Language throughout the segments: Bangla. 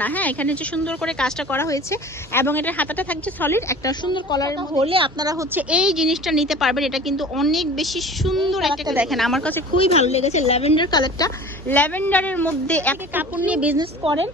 না হ্যাঁ এখানে যে সুন্দর করে কাজটা করা হয়েছে এবং এটার হাতাটা থাকছে সলিড একটা সুন্দর কলার হলে আপনারা হচ্ছে এই জিনিসটা নিতে পারবেন। এটা কিন্তু অনেক বেশি সুন্দর একটা দেখেন আমার কাছে খুবই ভালো লেগেছে ল্যাভেন্ডার কালারটা ল্যাভেন্ডারের মধ্যে একটা কাপড় নিয়ে বিজনেস করেন।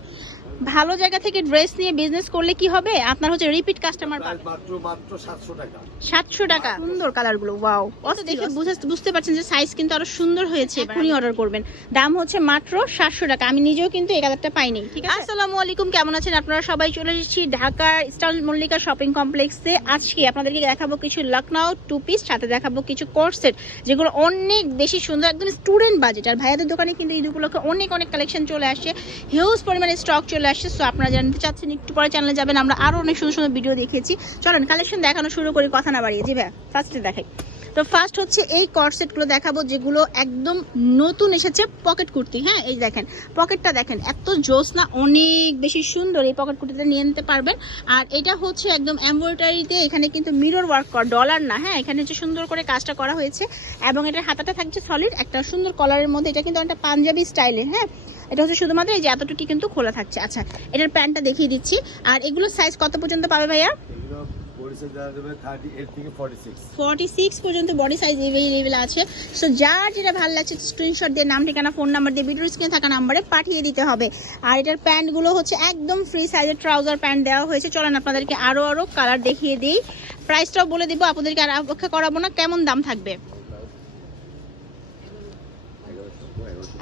ভালো জায়গা থেকে ড্রেস নিয়ে বিজনেস করলে কি হবে? আপনার হচ্ছে রিপিট কাস্টমার পাবেন মাত্র মাত্র সাতশো টাকা। সাতশো টাকা। সুন্দর কালারগুলো ওয়াও অত দেখে বুঝে- বুঝতে পারছেন যে সাইজ কিন্তু আরও সুন্দর হয়েছে এখনই অর্ডার করবেন। দাম হচ্ছে মাত্র সাতশো টাকা। আমি নিজেও কিন্তু এই কালারটা পাইনি ঠিক আছে? আসসালামু আলাইকুম কেমন আছেন? আপনারা সবাই চলে এসেছি ঢাকার স্টাইল মল্লিকা শপিং কমপ্লেক্সে। আজকে আপনাদেরকে দেখাবো কিছু লখনউ টু পিস সাথে দেখাবো কিছু কোর্সেট যেগুলো অনেক বেশি সুন্দর একদম স্টুডেন্ট বাজেট আর ভাইয়াদের দোকানে কিন্তু ঈদ উপলক্ষে অনেক অনেক কালেকশন চলে আসছে হিউজ পরিমাণে স্টক চলে আসছে সো আপনারা জানতে চাচ্ছেন, একটু পরে চ্যানেলে যাবেন। আমরা আরও অনেক সুন্দর সুন্দর ভিডিও দেখেছি চলেন কালেকশন দেখানো শুরু করি, কথা না বাড়িয়ে। জি ভাইয়া ফার্স্টে দেখাই। তো ফার্স্ট হচ্ছে এই কর্সেটগুলো দেখাবো, যেগুলো একদম নতুন এসেছে পকেট কুর্তি। হ্যাঁ এই দেখেন পকেটটা দেখেন, এত জোস না অনেক বেশি সুন্দর এই পকেট কুর্তিটা নিয়ে নিতে পারবেন। আর এটা হচ্ছে একদম এমব্রয়ডারিতে এখানে কিন্তু মিরর ওয়ার্ক কর ডলার না হ্যাঁ এখানে হচ্ছে সুন্দর করে কাজটা করা হয়েছে। এবং এটার হাতাটা থাকছে সলিড একটা সুন্দর কলারের মধ্যে, এটা কিন্তু একটা পাঞ্জাবি স্টাইলের হ্যাঁ। এটা হচ্ছে শুধুমাত্র এই যে এতটুকু কিন্তু খোলা থাকছে। আচ্ছা এটার প্যান্টটা দেখিয়ে দিচ্ছি। আর এগুলো সাইজ কত পর্যন্ত পাবে ভাইয়া? সিক্স ফর্টি সিক্স পর্যন্ত বডি সাইজ এভেলেবেল আছে। সো যার যেটা ভালো লাগছে স্ক্রিনশট দিয়ে নাম ঠিকানা ফোন নাম্বার দিয়ে ভিডিও স্ক্রিনে থাকা নাম্বারে পাঠিয়ে দিতে হবে। আর এটার প্যান্টগুলো হচ্ছে একদম ফ্রি সাইজের ট্রাউজার প্যান্ট দেওয়া হয়েছে। চলেন আপনাদেরকে আরও আরও কালার দেখিয়ে দিই। প্রাইসটাও বলে দিব আপনাদেরকে আর অপেক্ষা করাবো না কেমন দাম থাকবে?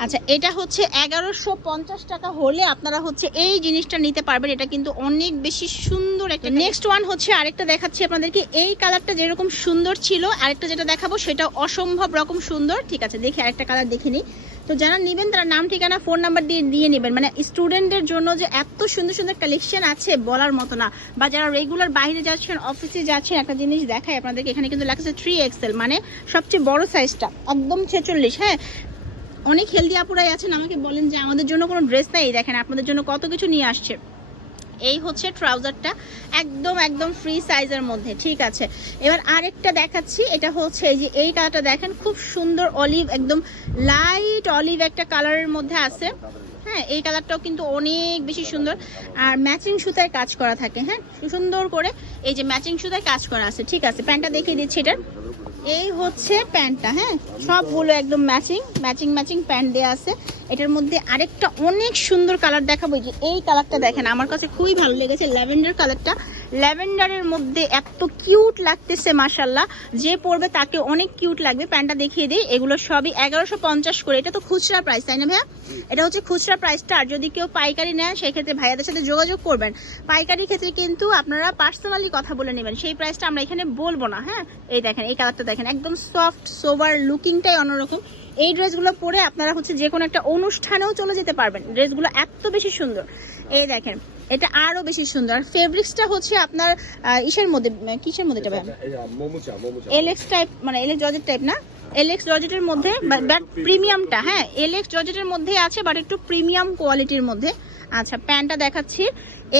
আচ্ছা এটা হচ্ছে এগারোশো পঞ্চাশ টাকা হলে আপনারা হচ্ছে এই জিনিসটা নিতে পারবেন। এটা কিন্তু অনেক বেশি সুন্দর একটা নেক্সট ওয়ান হচ্ছে আরেকটা দেখাচ্ছি আপনাদেরকে। এই কালারটা যেরকম সুন্দর ছিল আরেকটা যেটা দেখাবো সেটা অসম্ভব রকম সুন্দর। ঠিক আছে দেখি আরেকটা কালার দেখে নিই। তো যারা নেবেন তারা নাম ঠিকানা ফোন নাম্বার দিয়ে দিয়ে নেবেন। মানে স্টুডেন্টদের জন্য যে এত সুন্দর সুন্দর কালেকশন আছে বলার মতো না। বা যারা রেগুলার বাইরে যাচ্ছেন অফিসে যাচ্ছেন একটা জিনিস দেখায় আপনাদেরকে। এখানে কিন্তু লেখা আছে থ্রি এক্সেল মানে সবচেয়ে বড় সাইজটা একদম ছেচল্লিশ হ্যাঁ? অনেক হেলদি আপুরাই আছেন, আমাকে বলেন যে আমাদের জন্য কোনো ড্রেস নেই দেখেন আপনাদের জন্য কত কিছু নিয়ে আসছে। এই হচ্ছে ট্রাউজারটা একদম একদম ফ্রি সাইজের মধ্যে, ঠিক আছে। এবার আরেকটা দেখাচ্ছি, এটা হচ্ছে এই যে এই কালারটা দেখেন, খুব সুন্দর অলিভ একদম লাইট অলিভ একটা কালারের মধ্যে আছে। হ্যাঁ এই কালারটাও কিন্তু অনেক বেশি সুন্দর। আর ম্যাচিং সুতায় কাজ করা থাকে হ্যাঁ সুন্দর করে এই যে ম্যাচিং সুতায় কাজ করা আছে, ঠিক আছে। প্যান্টটা দেখিয়ে দিচ্ছি এটার। এই হচ্ছে প্যান্টটা হ্যাঁ? সবগুলো একদম ম্যাচিং ম্যাচিং ম্যাচিং প্যান্ট দেওয়া আছে। এটার মধ্যে আরেকটা অনেক সুন্দর কালার দেখাবো। যে এই কালারটা দেখেন, আমার কাছে খুবই ভালো লেগেছে ল্যাভেন্ডার কালারটা। ল্যাভেন্ডারের মধ্যে এত কিউট লাগতেছে মাসাল্লাহ যে পরবে তাকে অনেক কিউট লাগবে। প্যান্টটা দেখিয়ে দিই, এগুলো সবই এগারোশো পঞ্চাশ করে। এটা তো খুচরা প্রাইস তাই না ভাইয়া? এটা হচ্ছে খুচরা প্রাইসটা আর যদি কেউ পাইকারি নেন সেক্ষেত্রে ভাইয়াদের সাথে যোগাযোগ করবেন। পাইকারি ক্ষেত্রে কিন্তু আপনারা পার্সোনালি কথা বলে নেবেন। সেই প্রাইসটা আমরা এখানে বলব না হ্যাঁ? এই দেখেন, এই কালারটা দেখেন, একদম সফট সোভার লুকিংটাই অন্যরকম। এই ড্রেসগুলো পরে আপনারা হচ্ছে যে কোনো একটা অনুষ্ঠানেও চলে যেতে পারবেন। ড্রেসগুলো এত বেশি সুন্দর। এই দেখেন এটা আরও বেশি সুন্দর। আর ফেব্রিক্সটা হচ্ছে আপনার ইসের মধ্যে কিসের মধ্যে এটা এলএক্স টাইপ মানে এলএক্স জর্জেট টাইপ না? এলএক্স জর্জেটের মধ্যে বাট প্রিমিয়ামটা হ্যাঁ এলএক্স জর্জেটের মধ্যে আছে বাট একটু প্রিমিয়াম কোয়ালিটির মধ্যে। আচ্ছা প্যান্টটা দেখাচ্ছি।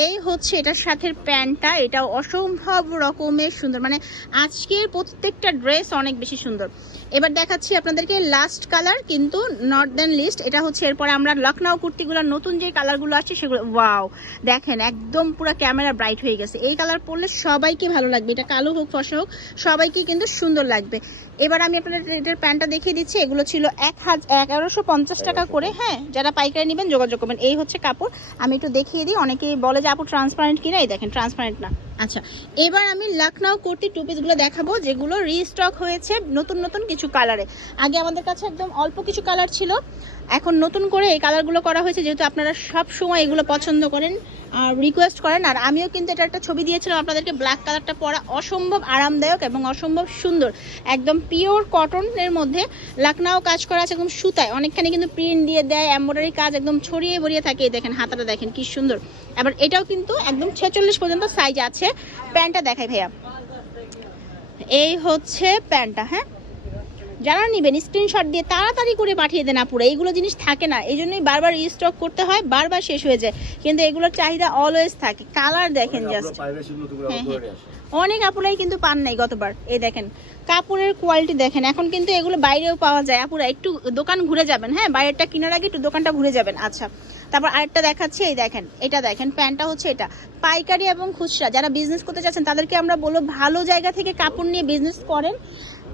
এই হচ্ছে এটার সাথে প্যান্টটা এটা অসম্ভব রকমের সুন্দর। মানে আজকের প্রত্যেকটা ড্রেস অনেক বেশি সুন্দর। এবার দেখাচ্ছি আপনাদেরকে লাস্ট কালার কিন্তু নর্দার্ন লিস্ট এটা হচ্ছে এরপরে আমরা লখনউ কুর্তিগুলোর নতুন যে কালারগুলো আছে সেগুলো ওয়াও দেখেন একদম পুরো ক্যামেরা ব্রাইট হয়ে গেছে। এই কালার পরলে সবাইকে ভালো লাগবে, এটা কালো হোক, ফসা হোক, সবাইকে কিন্তু সুন্দর লাগবে। এবার আমি আপনাদের এটার প্যান্টটা দেখিয়ে দিচ্ছি। এগুলো ছিল এক হাজার এগারোশো পঞ্চাশ টাকা করে। হ্যাঁ যারা পাইকারি নেবেন যোগাযোগ করবেন। এই হচ্ছে কাপড়। আমি একটু দেখিয়ে দিই। অনেকেই বলে যে, আপু ট্রান্সপারেন্ট কিনা? এই দেখেন ট্রান্সপারেন্ট না। আচ্ছা এবার আমি লখনৌ কুর্তি টু পিসগুলো দেখাবো, যেগুলো রিস্টক হয়েছে নতুন নতুন কিছু কালারে আগে আমাদের কাছে একদম অল্প কিছু কালার ছিল। এখন নতুন করে এই কালারগুলো করা হয়েছে, যেহেতু আপনারা সব সময় এগুলো পছন্দ করেন আর রিকোয়েস্ট করেন। আর আমিও কিন্তু এটা একটা ছবি দিয়েছিলাম আপনাদেরকে ব্ল্যাক কালারটা পরা অসম্ভব আরামদায়ক এবং অসম্ভব সুন্দর। একদম পিওর কটনের মধ্যে লাকনাও কাজ করা আছে একদম সুতায়। অনেকখানি কিন্তু প্রিন্ট দিয়ে দেয় এম্ব্রয়ডারি কাজ একদম ছড়িয়ে বড়িয়ে থাকে। দেখেন, হাতাটা দেখেন, কি সুন্দর। আবার এটাও কিন্তু একদম ছেচল্লিশ পর্যন্ত সাইজ আছে। প্যান্টটা দেখাই ভাইয়া। এই হচ্ছে প্যান্টটা হ্যাঁ? যারা নেবেন স্ক্রিনশট দিয়ে তাড়াতাড়ি করে পাঠিয়ে দেন আপুরা। এইগুলো জিনিস থাকে না। এই জন্যই বারবার স্টক করতে হয় বারবার শেষ হয়ে যায়। কিন্তু এগুলোর চাহিদা অলওয়েজ থাকে। কালার দেখেন জাস্ট হ্যাঁ, হ্যাঁ। অনেক আপুরাই কিন্তু পান নাই গতবার। এই দেখেন কাপড়ের কোয়ালিটি দেখেন। এখন কিন্তু এগুলো বাইরেও পাওয়া যায়। আপুরা একটু দোকান ঘুরে যাবেন হ্যাঁ? বাইরেটা কেনার আগে একটু দোকানটা ঘুরে যাবেন। আচ্ছা তারপর আরেকটা দেখাচ্ছি। এই দেখেন এটা দেখেন প্যান্টটা হচ্ছে এটা। পাইকারি এবং খুচরা। যারা বিজনেস করতে চাচ্ছেন তাদেরকে আমরা বলব ভালো জায়গা থেকে কাপড় নিয়ে বিজনেস করেন।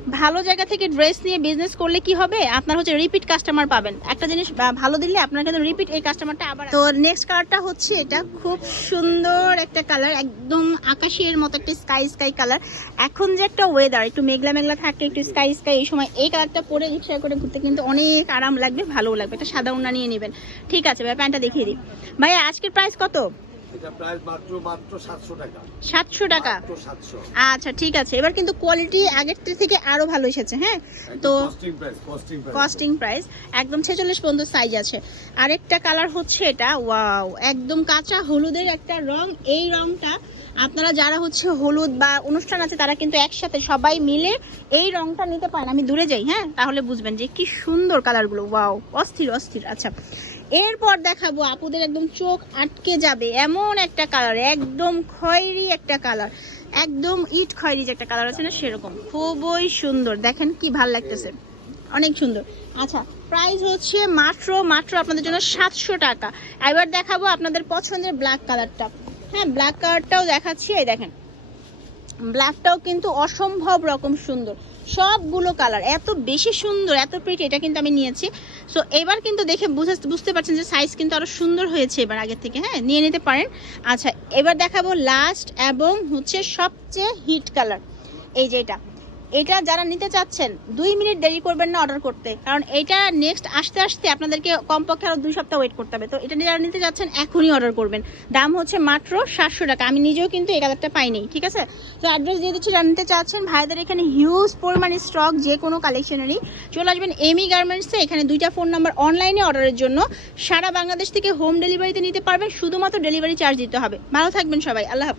ভালো জায়গা থেকে ড্রেস নিয়ে বিজনেস করলে কি হবে? আপনার হচ্ছে রিপিট কাস্টমার পাবেন। একটা জিনিস ভালো দিলে আপনার কিন্তু রিপিট এই কাস্টমারটা আবার তো নেক্সট কালারটা হচ্ছে এটা খুব সুন্দর একটা কালার একদম আকাশের মতো একটা স্কাই স্কাই কালার এখন যে একটা ওয়েদার একটু মেঘলা মেঘলা থাকে, একটু স্কাই স্কাই এই সময় এই কালারটা পরে রিক্সা করে ঘুরতে কিন্তু অনেক আরাম লাগবে, ভালোও লাগবে। একটা সাদা উন্না নিয়ে নেবেন। ঠিক আছে, ভাই, প্যান্টটা দেখিয়ে দিই। ভাই আজকের প্রাইস কত? এটা প্রাইস মাত্র মাত্র সাতশো টাকা। সাতশো টাকা? মাত্র সাতশো। আচ্ছা ঠিক আছে। এবার কিন্তু কোয়ালিটি আগের থেকে আরও ভালো এসেছে হ্যাঁ? তো costing price costing price costing price একদম ছেচল্লিশ পর্যন্ত সাইজ আছে। আরেকটা কালার হচ্ছে এটা ওয়াও একদম কাঁচা হলুদের একটা রং। এই রংটা আপনারা যারা হচ্ছে হলুদ বা অনুষ্ঠান আছে তারা কিন্তু একসাথে সবাই মিলে এই রংটা নিতে পারেন। আমি দূরে যাই হ্যাঁ? তাহলে বুঝবেন যে কি সুন্দর কালারগুলো ওয়াও অস্থির অস্থির। আচ্ছা এরপর দেখাবো আপুদের একদম চোখ আটকে যাবে। এমন একটা কালার একদম খয়েরি একটা কালার একদম ইট খয়েরি যে একটা কালার আছে না, সেরকম। খুবই সুন্দর। দেখেন কি ভালো লাগতেছে। অনেক সুন্দর। আচ্ছা প্রাইস হচ্ছে মাত্র মাত্র আপনাদের জন্য সাতশো টাকা। এবার দেখাবো আপনাদের পছন্দের ব্ল্যাক কালারটা হ্যাঁ ব্ল্যাক কালারটাও দেখাচ্ছি। এই দেখেন। ব্ল্যাকটাও কিন্তু অসম্ভব রকম সুন্দর। সবগুলো কালার, এত বেশি সুন্দর, এত প্রিটি এটা কিন্তু আমি নিয়েছি। সো এবার কিন্তু দেখে বুঝে বুঝতে পারছেন যে সাইজ কিন্তু আরও সুন্দর হয়েছে এবার আগের থেকে হ্যাঁ? নিয়ে নিতে পারেন। আচ্ছা এবার দেখাবো লাস্ট এবং হচ্ছে সবচেয়ে হিট কালার এই যে এটা। এটা যারা নিতে চাচ্ছেন, দুই মিনিট দেরি করবেন না অর্ডার করতে। কারণ এটা নেক্সট আসতে আসতে আপনাদেরকে কমপক্ষে আরও দুই সপ্তাহ ওয়েট করতে হবে। তো এটা যারা নিতে চাচ্ছেন, এখনই অর্ডার করবেন। দাম হচ্ছে মাত্র সাতশো টাকা। আমি নিজেও কিন্তু এই কালারটা পাইনি, ঠিক আছে? তো অ্যাড্রেস দিয়ে দিচ্ছি, যারা নিতে চাচ্ছেন, ভাইদের এখানে হিউজ পরিমাণে স্টক যে কোনো কালেকশনেরই চলে আসবেন এমি গার্মেন্টসে এখানে দুইটা ফোন নাম্বার অনলাইনে অর্ডারের জন্য। সারা বাংলাদেশ থেকে হোম ডেলিভারিতে নিতে পারবেন। শুধুমাত্র ডেলিভারি চার্জ দিতে হবে। ভালো থাকবেন সবাই। আল্লাহ।